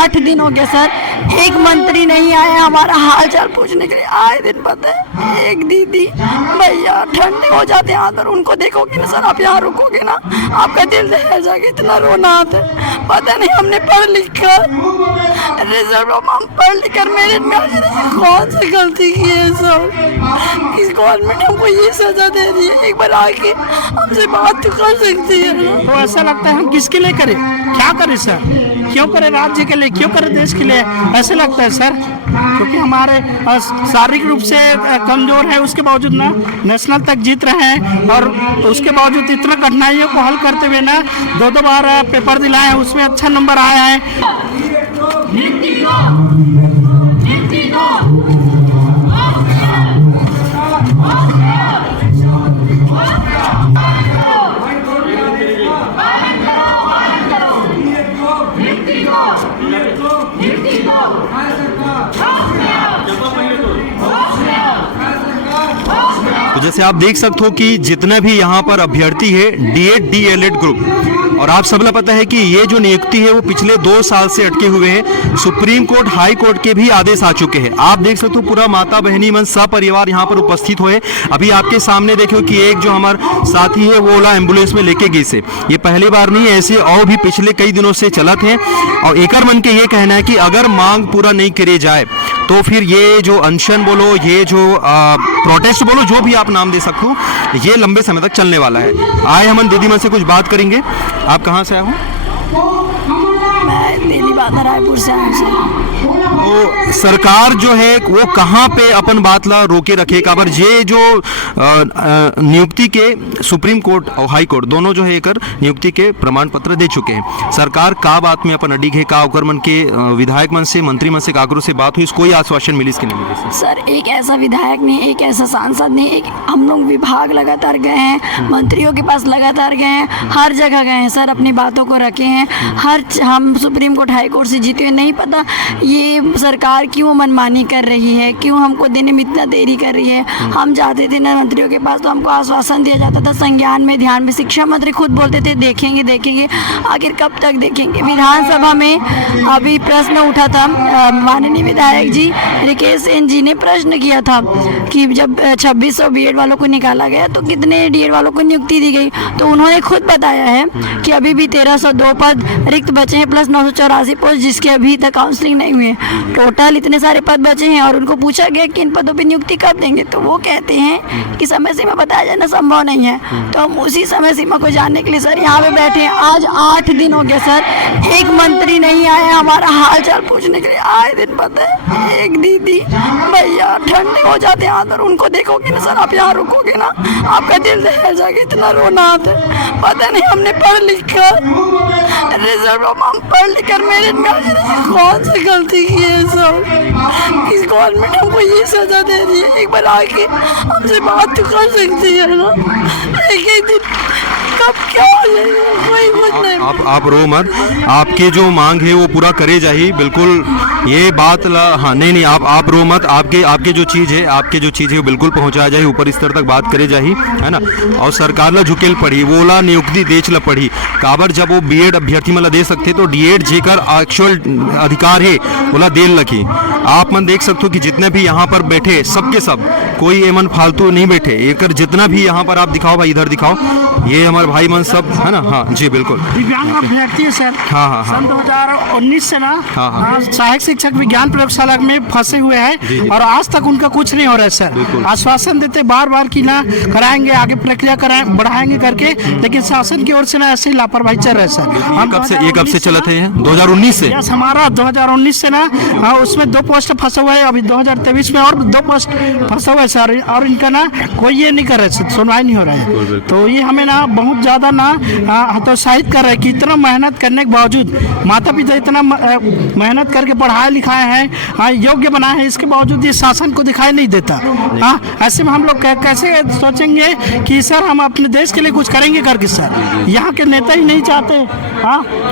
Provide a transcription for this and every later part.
8 दिन हो गए सर, एक मंत्री नहीं आया हमारा हाल चाल पूछने के लिए। आए दिन पता है एक दीदी भैया ठंडे हो जाते हैं अंदर, उनको देखोगे ना सर आप यहाँ रुकोगे ना आपका दिल दहल जाएगा, इतना रोना आता है। पता नहीं हमने पढ़ लिख कर रिजर्व हम पढ़ लिख कर मेरिट में कौन सी गलती की है सर, इस गवर्नमेंट हमको ये सजा दे रही है, एक बार आके हमसे बात तो कर सकती है ना। तो ऐसा लगता है हम किसके लिए करें, क्या करें सर, क्यों करें राज्य के लिए, क्यों करें देश के लिए, ऐसे लगता है सर। क्योंकि हमारे शारीरिक रूप से कमजोर है, उसके बावजूद ना नेशनल तक जीत रहे हैं और उसके बावजूद इतना कठिनाइयों को हल करते हुए ना 2 बार पेपर दिलाए हैं, उसमें अच्छा नंबर आया है। तो जैसे आप देख सकते हो कि जितने भी यहाँ पर अभ्यर्थी है डीएड डीएलएड ग्रुप, और आप सबको पता है कि ये जो नियुक्ति है वो पिछले 2 साल से अटके हुए हैं। सुप्रीम कोर्ट हाई कोर्ट के भी आदेश आ चुके हैं। आप देख सकते हो पूरा माता बहनी मन सपरिवार यहाँ पर उपस्थित हुए। अभी आपके सामने देखो कि एक जो हमारे साथी है वो ओला एम्बुलेंस में लेके गई से, ये पहली बार नहीं है, ऐसे और भी पिछले कई दिनों से चलत है। और एकर मन के ये कहना है कि अगर मांग पूरा नहीं करे जाए तो फिर ये जो अनशन बोलो, ये जो प्रोटेस्ट बोलो, जो भी आप नाम दे सकते हो, ये लंबे समय तक चलने वाला है। आए हम दीदी मन से कुछ बात करेंगे। आप कहाँ से आए हो? मैं दिल्ली बादर रायपुर से आया सर। तो सरकार जो है वो कहाँ पे अपन बात ला रोके रखे काबर ये जो नियुक्ति के सुप्रीम कोर्ट और हाई कोर्ट दोनों जो है एक नियुक्ति के प्रमाण पत्र दे चुके हैं। सरकार का बात में अपन अडिग है का ओकर मन के विधायक मन से मंत्री मन से काकरो से बात हुई, कोई आश्वासन मिली इसके नहीं मिली? सर एक ऐसा विधायक नहीं, एक ऐसा सांसद नहीं, एक हम लोग विभाग लगातार गए हैं, मंत्रियों के पास लगातार गए हैं, हर जगह गए हैं सर, अपनी बातों को रखे हैं। हम सुप्रीम कोर्ट हाई कोर्ट से जीते हुए, नहीं पता ये सरकार क्यों मनमानी कर रही है, क्यों हमको देने में इतना देरी कर रही है। हम जाते थे ना मंत्रियों के पास तो हमको आश्वासन दिया जाता था संज्ञान में, ध्यान में। शिक्षा मंत्री खुद बोलते थे देखेंगे देखेंगे, आखिर कब तक देखेंगे। विधानसभा में अभी प्रश्न उठा था, माननीय विधायक जी रिकेश सेन जी ने प्रश्न किया था कि जब 2600 बीएड वालों को निकाला गया तो कितने डीएड वालों को नियुक्ति दी गई, तो उन्होंने खुद बताया है कि अभी भी 1302 पद रिक्त बचे हैं प्लस 984 पोस्ट जिसके अभी तक काउंसलिंग नहीं हुए। टोटल इतने सारे पद बचे हैं और उनको पूछा गया कि इन पदों पे नियुक्ति कब देंगे, तो वो कहते हैं कि समय सीमा बताया जाना संभव नहीं है। तो हम उसी समय सीमा को जानने के लिए सर यहाँ पे बैठे हैं। आज 8 दिन हो गए सर, एक मंत्री नहीं आया हमारा हाल चाल पूछने के लिए। आए दिन पता है एक दीदी भैया ठंडे हो जाते हैं अंदर, उनको देखोगे ना सर आप यहाँ रुकोगे ना आपका दिल दहल जाएगा, इतना रोना आता है। पता नहीं हमने पढ़ लिख कर रिजर्व हम पढ़ लिख कर मेरिट में कौन सी गलती की है सर, इस गवर्नमेंट हमको ये सजा दे रही है, एक बार आके हमसे बात तो कर सकती है ना। एक दिन कब क्या हो जाएगा कोई कुछ नहीं। आप रो मत, आपके जो मांग है वो पूरा करे जाही, बिल्कुल ये बात ला। हाँ नहीं आप रो मत, आपके जो चीज़ है वो बिल्कुल पहुंचाया जाए, ऊपर स्तर तक बात करे जाही, है ना। और सरकार ला झुकेल पड़ी, वो ला नियुक्ति देच ला पड़ी काबर जब वो बीएड अभ्यर्थी मला दे सकते तो डीएड जेकर एक्चुअल अधिकार है बोला देल लखी। आप मन देख सकते हो कि जितने भी यहाँ पर बैठे सबके सब कोई एमन फालतू नहीं बैठे, एक जितना भी यहाँ पर आप दिखाओ भाई, इधर दिखाओ, ये हमारे भाई मन सब है ना। हाँ जी बिल्कुल, दिव्यांग अभ्यर्थी है सर। हाँ सन 2019 से ना सहायक शिक्षक विज्ञान प्रयोगशाला में फंसे हुए हैं और आज तक उनका कुछ नहीं हो रहा है सर। आश्वासन देते बार बार कि ना कराएंगे, आगे प्रक्रिया बढ़ाएंगे करके, लेकिन शासन की ओर से ना ऐसे ही लापरवाही चल रहा है सर। हम कब से चलते हैं? 2019 से। हमारा 2019 से ना उसमें 2 पोस्ट फंसा हुआ है, अभी 2023 में और 2 पोस्ट फंसा हुआ है सर, और इनका ना कोई ये नहीं कर रहा है, सुनवाई नहीं हो रहा है। तो ये हमें ना बहुत ज़्यादा ना हतोत्साहित कर रहा है कि इतना मेहनत करने के बावजूद, माता पिता इतना मेहनत करके पढ़ाए लिखाए हैं, योग्य बनाए हैं, इसके बावजूद ये शासन को दिखाई नहीं देता। ऐसे में हम लोग कैसे सोचेंगे कि सर हम अपने देश के लिए कुछ करेंगे करके सर। यहाँ के नेता ही नहीं चाहते,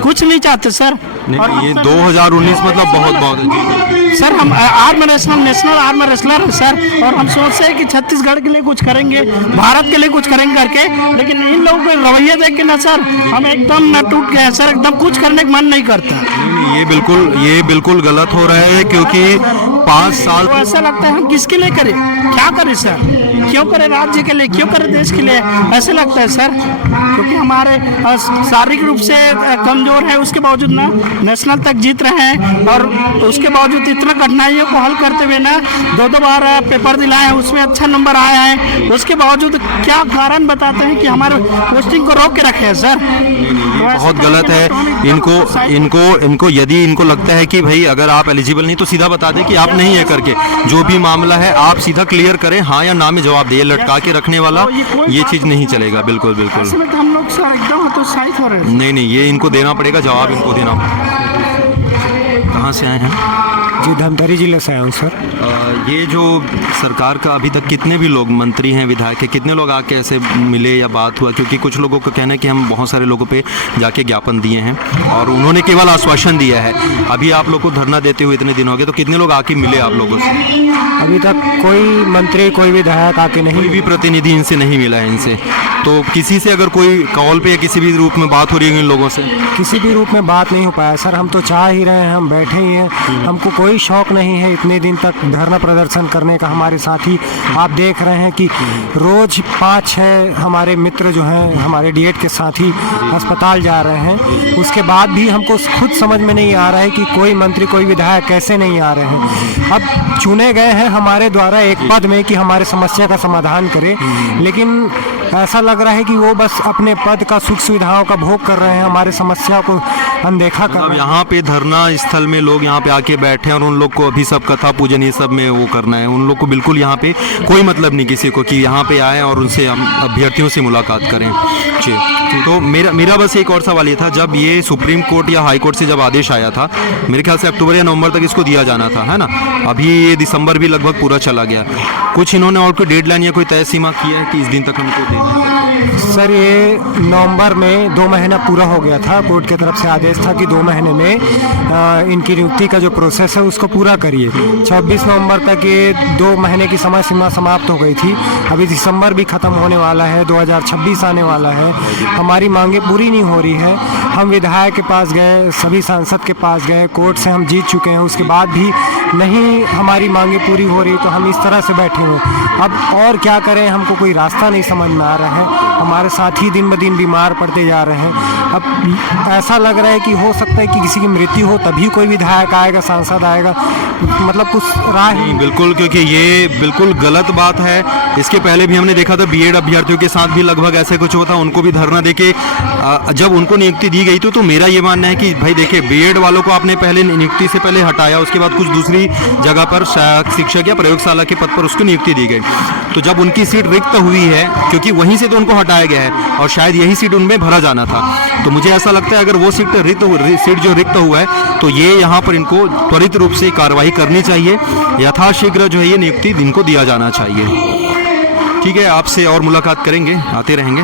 कुछ नहीं चाहते सर। और ये 2019 मतलब बहुत सर हम आर्म नेशनल आर्म रेसलर है सर, और हम सोचते हैं कि छत्तीसगढ़ के लिए कुछ करेंगे, भारत के लिए कुछ करेंगे करके, लेकिन इन लोगों के रवैये देख के ना सर हम एकदम न टूट गए सर, एकदम कुछ करने का मन नहीं करता। ये बिल्कुल गलत हो रहा है, क्योंकि 5 साल तो ऐसा लगता है हम किसके लिए करें, क्या करें सर, क्यों करें राज्य के लिए, क्यों करें देश के लिए, ऐसे लगता है सर। क्योंकि हमारे शारीरिक रूप से कमजोर है, उसके बावजूद ना नेशनल तक जीत रहे हैं, और उसके बावजूद इतना कठिनाइयों को हल करते हुए ना 2 बार पेपर दिलाए हैं, उसमें अच्छा नंबर आया है, उसके बावजूद क्या कारण बताते हैं कि हमारे पोस्टिंग को रोक के रखे हैं सर। बहुत गलत है। इनको यदि इनको लगता है कि भाई अगर आप एलिजिबल नहीं तो सीधा बता दें कि आप नहीं है करके, जो भी मामला है आप सीधा क्लियर करें, हाँ या ना में जवाब दे, लटका के रखने वाला ये चीज नहीं चलेगा। बिल्कुल बिल्कुल ऐसे में तो हम लोग सर एकदम हतोत्साहित हो रहे हैं। नहीं, ये इनको देना पड़ेगा जवाब, इनको देना पड़ेगा। कहाँ से आए हैं? जी धमतरी जिले से आया हूँ सर। ये जो सरकार का अभी तक कितने भी लोग मंत्री हैं, विधायक हैं, कितने लोग आके ऐसे मिले या बात हुआ? क्योंकि कुछ लोगों का कहना है कि हम बहुत सारे लोगों पे जाके ज्ञापन दिए हैं और उन्होंने केवल आश्वासन दिया है। अभी आप लोग को धरना देते हुए इतने दिन हो गए, तो कितने लोग आके मिले आप लोगों से? अभी तक कोई मंत्री कोई विधायक आके नहीं, कोई भी प्रतिनिधि इनसे नहीं मिला है इनसे। तो किसी से अगर कोई कॉल पे या किसी भी रूप में बात हो रही है इन लोगों से? किसी भी रूप में बात नहीं हो पाया सर। हम तो चाह ही रहे हैं, हम बैठे ही हैं, हमको कोई शौक नहीं है इतने दिन तक धरना प्रदर्शन करने का। हमारे साथी आप देख रहे हैं कि रोज 5-6 हमारे मित्र जो हैं, हमारे डीएड के साथी अस्पताल जा रहे हैं। उसके बाद भी हमको खुद समझ में नहीं आ रहा है कि कोई मंत्री कोई विधायक कैसे नहीं आ रहे हैं। अब चुने गए हैं हमारे द्वारा एक पद में कि हमारे समस्या का समाधान करें, लेकिन ऐसा लग रहा है कि वो बस अपने पद का सुख सुविधाओं का भोग कर रहे हैं, हमारे समस्या को अनदेखा कर रहे हैं। यहाँ पे धरना स्थल में लोग यहाँ पे आके बैठे हैं और उन लोग को अभी सब कथा पूजन ये सब में वो करना है। उन लोग को बिल्कुल यहाँ पे कोई मतलब नहीं किसी को कि यहाँ पे आए और उनसे हम अभ्यर्थियों से मुलाकात करें। जी, तो मेरा बस एक और सवाल ये था, जब ये सुप्रीम कोर्ट या हाई कोर्ट से जब आदेश आया था, मेरे ख्याल से अक्टूबर या नवंबर तक इसको दिया जाना था, है ना? अभी ये दिसंबर भी लगभग पूरा चला गया। कुछ इन्होंने और कोई डेडलाइन या कोई तय सीमा की है कि इस दिन तक हमको देना है? सर ये नवंबर में 2 महीना पूरा हो गया था। कोर्ट की तरफ से आदेश था कि 2 महीने में इनकी नियुक्ति का जो प्रोसेस है उसको पूरा करिए। 26 नवंबर तक ये 2 महीने की समय सीमा समाप्त हो गई थी। अभी दिसंबर भी ख़त्म होने वाला है, 2026 आने वाला है, हमारी मांगें पूरी नहीं हो रही हैं। हम विधायक के पास गए, सभी सांसद के पास गए, कोर्ट से हम जीत चुके हैं, उसके बाद भी नहीं हमारी मांगें पूरी हो रही, तो हम इस तरह से बैठे हुए। अब और क्या करें, हमको कोई रास्ता नहीं समझ में आ रहा है। हमारे साथी दिन ब दिन बीमार पड़ते जा रहे हैं। अब ऐसा लग रहा है कि हो सकता है कि किसी की मृत्यु हो तभी कोई विधायक आएगा, सांसद आएगा, मतलब कुछ राह ही। बिल्कुल, क्योंकि ये बिल्कुल गलत बात है। इसके पहले भी हमने देखा था बीएड अभ्यर्थियों के साथ भी लगभग ऐसे कुछ हुआ था, उनको भी धरना देके जब उनको नियुक्ति दी गई तो मेरा ये मानना है कि भाई देखिए, बीएड वालों को आपने पहले नियुक्ति से पहले हटाया, उसके बाद कुछ दूसरी जगह पर शिक्षक या प्रयोगशाला के पद पर उसको नियुक्ति दी गई। तो जब उनकी सीट रिक्त हुई है, क्योंकि वहीं से तो उनको हटाया गया है और शायद यही सीट उनमें भरा जाना था, तो मुझे ऐसा लगता है अगर वो सीट जो रिक्त हुआ है तो ये यहाँ पर इनको त्वरित रूप से कार्रवाई करनी चाहिए, यथाशीघ्र जो है ये नियुक्ति इनको दिया जाना चाहिए। ठीक है, आपसे और मुलाकात करेंगे, आते रहेंगे।